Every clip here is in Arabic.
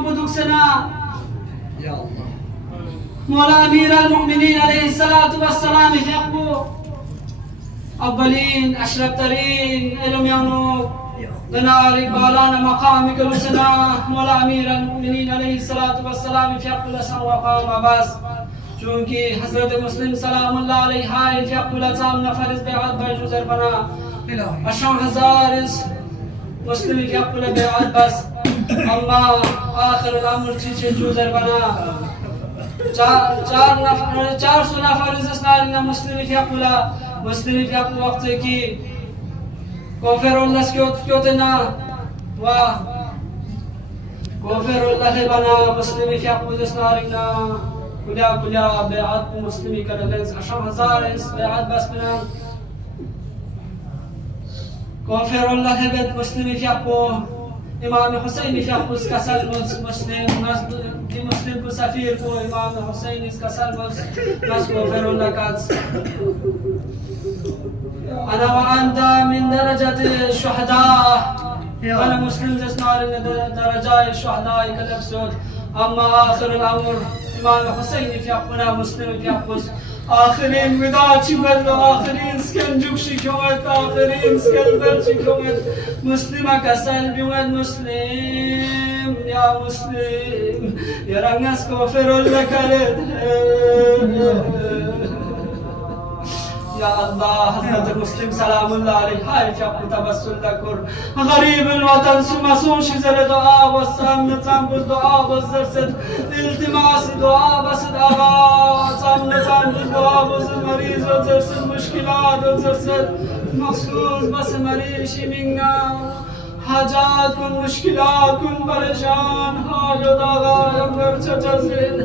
بدك سنا يا الله مولا أمير المؤمنين عليه الصلاة والسلام في أقبو أولين أشرفترين إلهم يانو لنارك بالانا مقامك لسنا مولا أمير المؤمنين عليه الصلاة والسلام في أقبو لسن وقام عباس چونکہ حضرت مسلم سلام اللہ علیہ ہائے في أقبو لسام نفرز بیعت بجوزر بنا 10,000 مسلم في أقبو بیعت بس اما آخر الأمر چیچے جوزر بنا 400 نفر اسنان مسلم في أقبو مسلم في أقبو وقت کی كوفر الله سكيوتنا و كوفر الله بنا مسلم في أقبو اسنارنا كلها بيعات مسلمي كالغنز 10,000 بيعات بس بنا كوفر الله بيت مسلمي في أقبو إمام حسين في أقبو كسل مسلم دي مسلم كسفير كو إمام حسين كسل ناس كوفر الله كاتس أنا وأنت من درجة الشهداء أنا مسلم تسمع درجة الشهداء كالأبسود أما آخر الأمر إمام حسين في أقبنا مسلم في أقبس آخرين وداعي مد آخرين سكنجوك شكوت آخرين سكنبر شكوت مسلمة كسل بيوت مسلم يا مسلم يا رناس كوفر الله كالد يا الله حضرت مسلم سلام الله عليه هاي في أقل تبسل ذكر غريب الوطن سمسون شزر دعاء والسلام نتام بز دعاء والزرسد التماس دعاء بسد آغا سام نتام بز دعاء بز مريض وزرسد مشكلات وزرسد مخصوص بس مريشي منا حاجات كن مشكلات كن پریشان حاجت آغا یمگر چچسین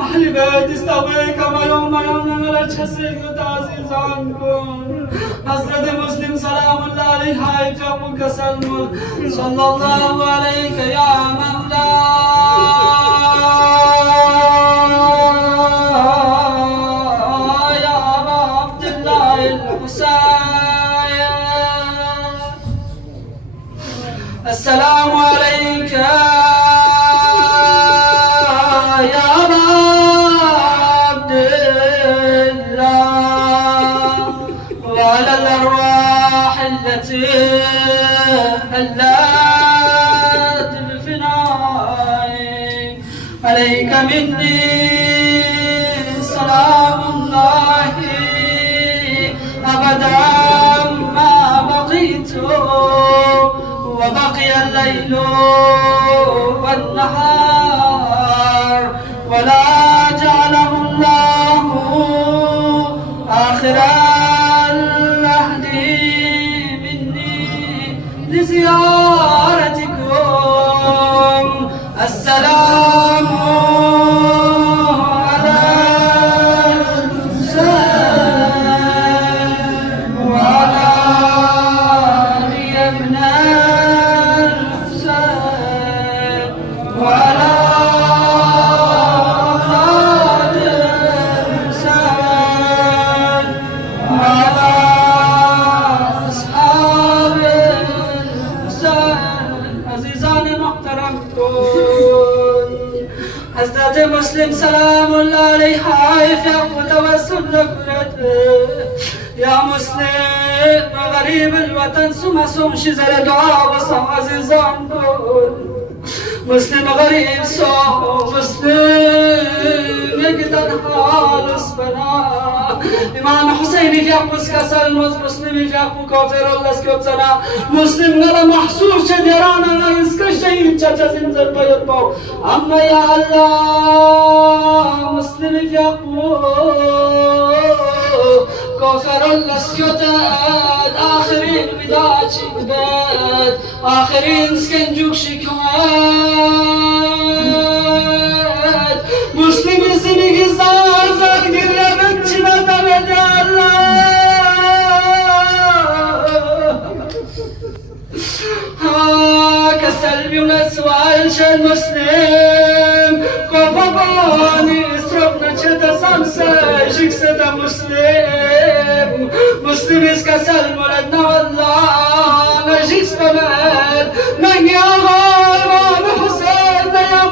اهل بیت استوی کما یوم نمال چسین و تعزیزان کن حضرت مسلم سلام الله علیه های فیقو کسلم صلی الله علیک یا مولا یا ابا عبدالله الحسین السلام عليك يا أبا عبد الله وعلى الأرواح التي حلت بفنائك عليك مني سلام الله أبدا ما بقيت وبقي الليل والنهار ولا جعله الله آخر العهد مني لزيارتكم السلام على الحسين وعلى علي بن وعلى أولاد الحسين وعلى أصحاب الحسين عزيزان محترمون حضرت مسلم سلام الله عليه حائف يقول توسل يا مسلم غريب الوطن سمسون شزر دعاء وصم عزيزان دون مسلم غريب سو مسلم يقدر خالص بنا إمام حسين في أقوس كسل مسلم في أقو كافر الله سكوتنا مسلم غلا محصور شدرانا يسك شيء تشجع زنزر بيربو أما يا الله مسلم في أقو كافر الله سكوتنا آخرين وداع شكبات آخرين سكنجوك شكوات مسلم زندگی زاد گریه چنا دمد الله كسلبي ونسوال شن مسلم كوباباني استربنا چتا سامسا جيكسدا مسلم مسلم اسكسل مولدنا والله نجيكس بمد من يا غالب حسين يا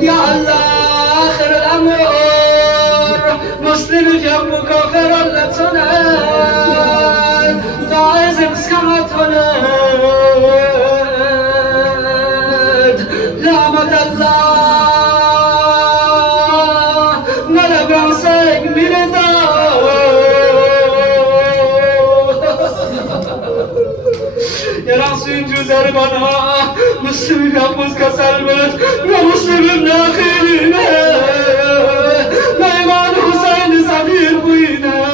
يا الله آخر الأمر مسلم جنب كافر اللتنان تعزم سكمتنان لا مدى الله نلب عصيك من Yaransın cüzer bana Müslüm yapmaz kasermet Ve Müslüm'ün nakirine Meyman Hüseyin Sabir bu yine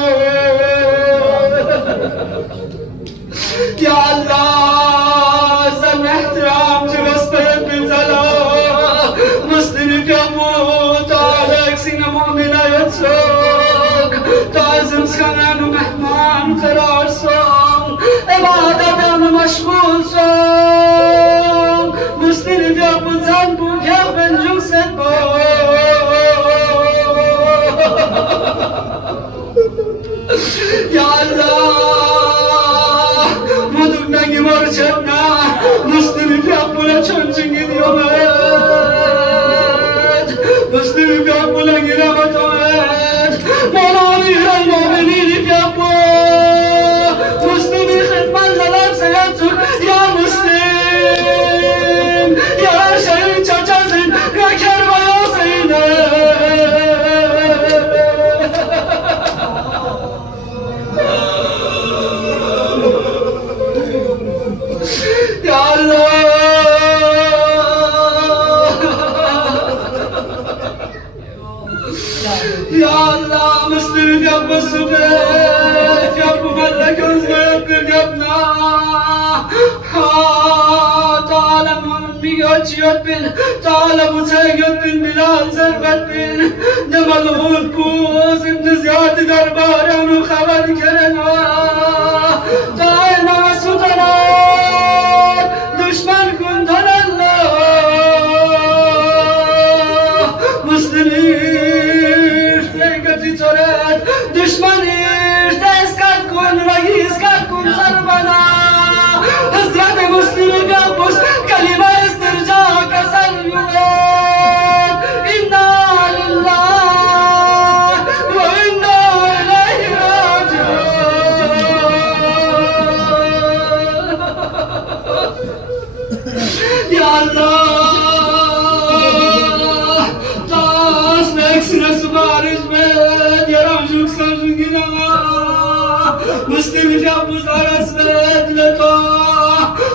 Ya Allah Sen ihtiramcı vesbeyet bin zela Müslüm'ü yapmut Alek sine mu'mine yetsok Tazım skanenu mehman kırarsın İbadetten meşgulsun Müslüm yapın sen bu yapın cümset bu Ya Allah Muduk'taki morçetna Müslüm yapına çoncun gidiyor Müslüm yapına giremet omet Mevlani el mu'minini yapma Müslüm'ü hizmetler seyatsın Ya Müslüm Ya şeyin çacazın Ya kervayasın Ya Allah Ya Allah Müslüm yapma sübet Yapma melle gözle bir yapma Ta'ala bir göçüyor bin Ta'ala bu sevgöt bin Bilal zerbet bin Ne malul bu zimni ziyade derbar Onu haber kerena Ta'ala mesudana Düşman kundan Allah Müslüm'ir Leykati çoret Düşmanir Teskat kun Reis kat kun zarbana Hazreti Müslüm'ü yapmış Kalime istirca kasal yulet İnna lillah Ve inna ileyhi raciun Ya Allah Tas neksine sipariş ver Yaramcuk sancun günah Müslüm yapmış aresmet leka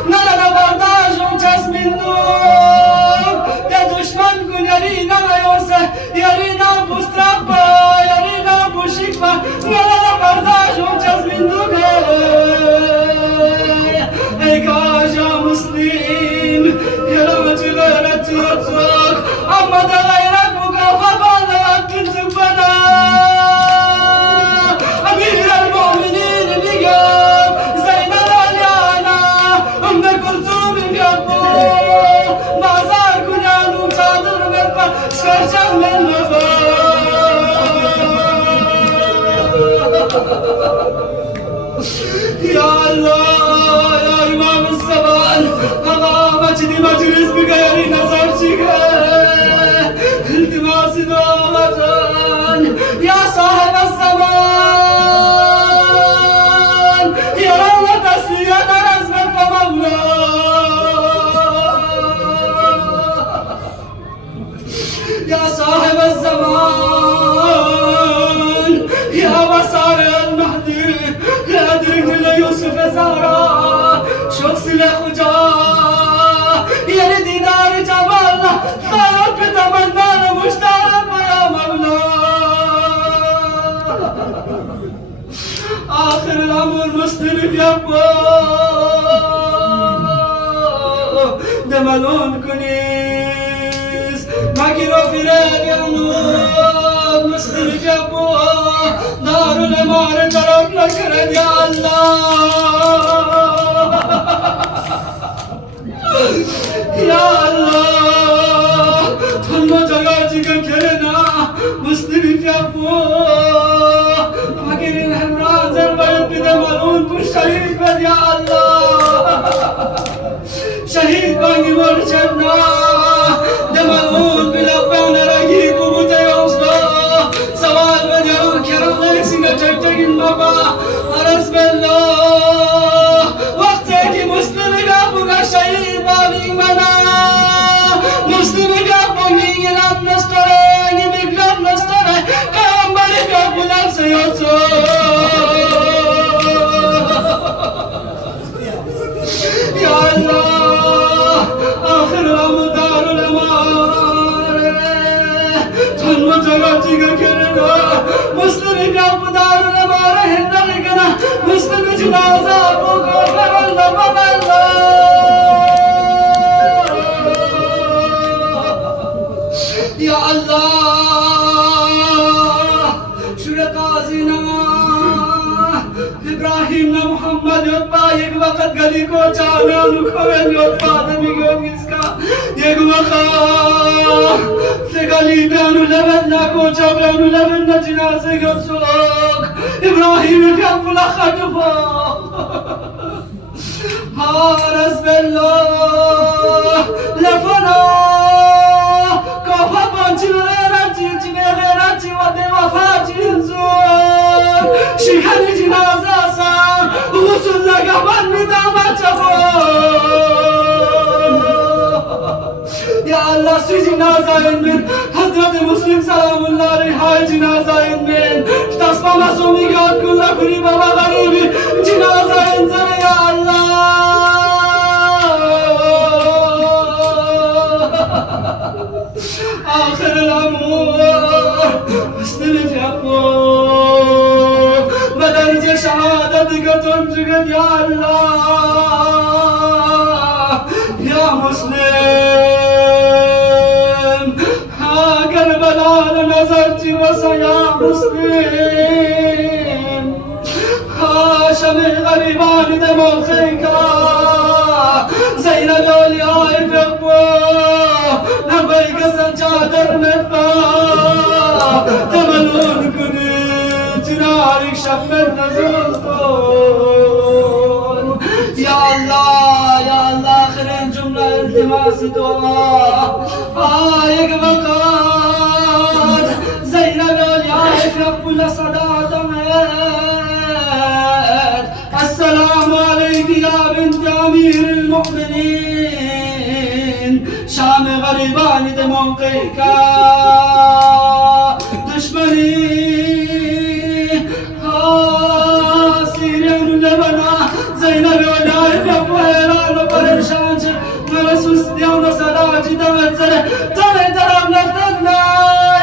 Nalana bardajun çesmindum Ya düşman gün yarina yorsa Yarina bustrabba Yarina buşikba Nalana bardajun çesmindum Ey kaja Müslüm Yaramcı gayret yatsak Amma da gayret bu kafa bana Hakkın zıbbana Amir el-Mu'minin niyam Zeynel Alyana Ümmü Kulsum yapma Nazar kunyanum çadır verme Çıkaracağım ben baba Ya Allah Ya İmam-ı Zaman Hava maçını meclis bir gayri nazar çıkar İltimasi dualatın Ya sahibi zaman Ya Allah tesliyat arazmet tamamla Ya sahibi zaman Ya basar el-Mahdi Ya dirgile Yusuf Zahra Çok silah uca Yeni didar-ı cemalna Hayat bir temennâne müştârem ya Mevla Ahir el-amr Müslüm yapma Demelun kunis Makiro firel yanur Müslüm yapma Darul emare tarafla keren ya Allah Ya Allah Tanma jaga jiga kerena Müslüm yapma Makirin hemra zerbayet bide malun Kuş şahit ver ya Allah जगह जगह करना मुस्लिम का पुदार हमारा हिंदा लिखना मुस्लिम जनाजा को करना बदलना या अल्लाह शुक्र काज़ीना इब्राहिम ना मोहम्मद योद्धा एक वक्त गली को चाहने अनुकूल योद्धा आदमी को किसका एक वक्त से गली पे अनुलवन ना को चाबरे अनुलवन ना जिनाज़े को सोख इब्राहिम का मुलाकात हो हारस बेल्लो लफना कफ़ा पंचमेरा चिमेरा चिवदे वफ़ाचिंज़ोर शिखानी जिनाज़ा साम गुस्ल लगावन निदामा चबो या अल्लाह सी जिनाज़ा इनमें हज़रत मुस्लिम सलामुल्लाह अलैहि हाय जिनाज़ा इनमें तस्मा मासूमी का कुल्ला कुरी बाबा गरीबी जिनाज़ा इनज़र या अल्लाह آخر الأمور مسلم في أقوى مدرج شهادتك تنجد يا الله يا مسلم ها كربلاء نظرت بس يا مسلم ها شمع غريبان دمو خيكا زين الأولياء في أقوى نبيك سجادر نبا تمنون كنت نارك شمل نزول يا الله آخرين جملة التماس دعاء آيك بقات زينب واليائف يقبل صداة السلام عليك يا بنت أمير المؤمنين شام غریبان ده موقعی کا دشمنی سیریان لبنا زینب ولای بابو حیران و پریشان چه مرسوس دیون صداچی دمت زره تنه درم نردنا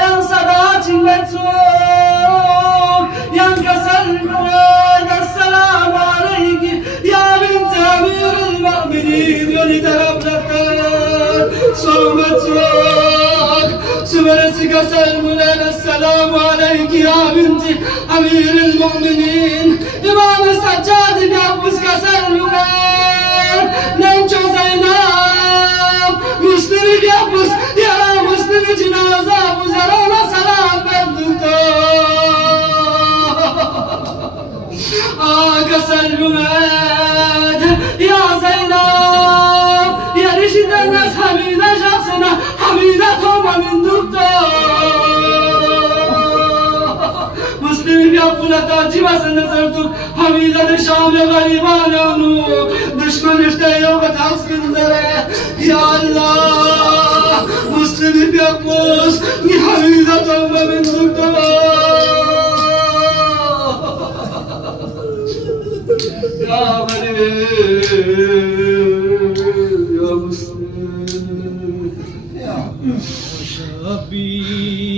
ین صداچی نتسوم ین کسل مرد السلام علیکی یا بنت امیر المؤمنین یونی درم نردنا صومت سواك سمرتك سلمنا السلام عليك يا بنتي أمير المؤمنين إمام السجاد يقبسك سلمنا ننجو زينب مسلم يقبس يا مسلم جنازة وزرانا سلام بندك سلمنا يا زينب يا رشد الناس حميدة شخصنا حميدة توما من دكتور مسلم يقول تاجي بس نظرتك حميدة شام غريبان عنو دشمن اشتهي وقتحس من ذره يا الله مسلم يقول حميدة توما من دكتور يا غريب يا مسلم يا شبيب